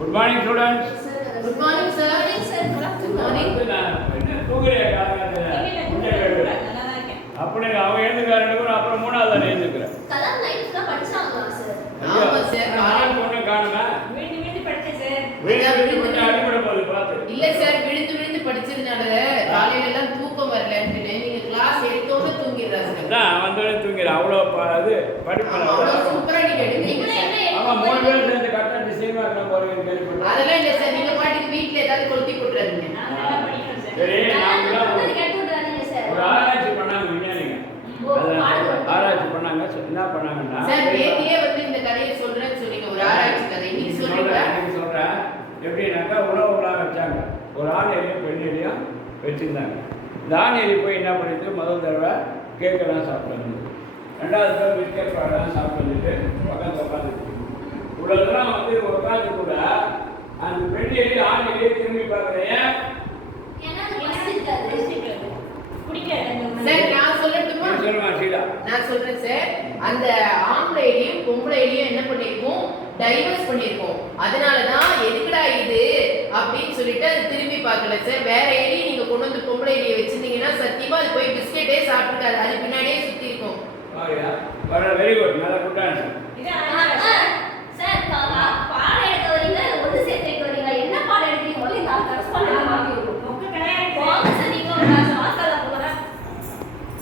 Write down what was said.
Good morning, students. Good morning, sir. Good morning. என்ன தூங்குறியா காலையில? அப்படி அவன் எழுந்துக்கிறாரு அப்புறம் மூணாவது நாள் எழுந்துக்கிறேன். கலாம் நைட் தான் படிச்சாங்களா சார்? ஆமா சார். காலையில பொண்ணு காணுமா? விழுந்து படிச்சேன் சார். விழுந்து கொஞ்சம் அடிபட போகுது பார்த்து. இல்ல சார், விழுந்து படிச்சதுனால காலையில எல்லாம் தூக்கம் வரலன்னு நீங்க கிளாஸ் எடுத்தோட தூங்கிடுறாங்க சார். அதான் வந்தோடனே தூங்கிறேன். அவ்வளோ அது படிப்பு சூப்பரா நீங்க எடுக்கிறீங்க சார். அவன் 3 பேரும் சேர்ந்து கரெக்டாக டிசைனாக இருக்க போறீங்கன்னு கேள்விப்பட்டேன். அதெல்லாம் இல்ல சார், நீங்க பாட்டுக்கு வீட்ல ஏதாவது கொளுத்தி போட்டுறாதீங்க. சரி, நாங்களாம் ஒரு ஆராய்ச்சி பண்ணாங்க விஞ்ஞானிங்க. ஆராய்ச்சி பண்ணாங்க. என்ன பண்ணாங்கன்னா சார், நேத்தியே வந்து இந்த கதையை சொல்றேன்னு சொன்னீங்க, ஒரு ஆராய்ச்சி கதை. இன்னைக்கு சொல்றீங்களா? சொல்றேன். எப்படின்னாக்கா உணவுலாம் வச்சாங்க. ஒரு ஆண் எலியும் பெண் எலியும் வச்சுருந்தாங்க. இந்த ஆண் எலி போய் என்ன பண்ணிட்டு முதல் தடவை கேக்கெல்லாம் சாப்பிட்டு வந்தது. ரெண்டாவது தடவை பிஸ்கெட் பாடெல்லாம் சாப்பிட்டு வந்துட்டு பக்கத்தில் உட்காந்துட்டு இவ்வளோதெல்லாம் வந்து உட்காந்து கூட அந்த பெண் எலி ஆண் எலியை திரும்பி பார்க்குறேன். சார், நான் சொல்லட்டுமா? சொல்லுமா சீதா? நான் சொல்றேன் சார். அந்த ஆம்பளை எலியும் பொம்பளை எலியும் என்ன பண்ணிருக்கோம், டைவர்ஸ் பண்ணிருக்கோம். அதனாலதான் எதுக்குடா இது அப்படின்னு சொல்லிட்டு அது திரும்பி பார்க்கல சார். வேற எலி நீங்க கொண்டு வந்து பொம்பளை எலியை வச்சிருந்தீங்கன்னா சத்தியமா அது போய் பிஸ்கெட்டே சாப்பிட்டுக்காது, அது பின்னாடியே சுத்தி இருக்கும். வெரி குட், நல்ல குட் ஆன்சர்.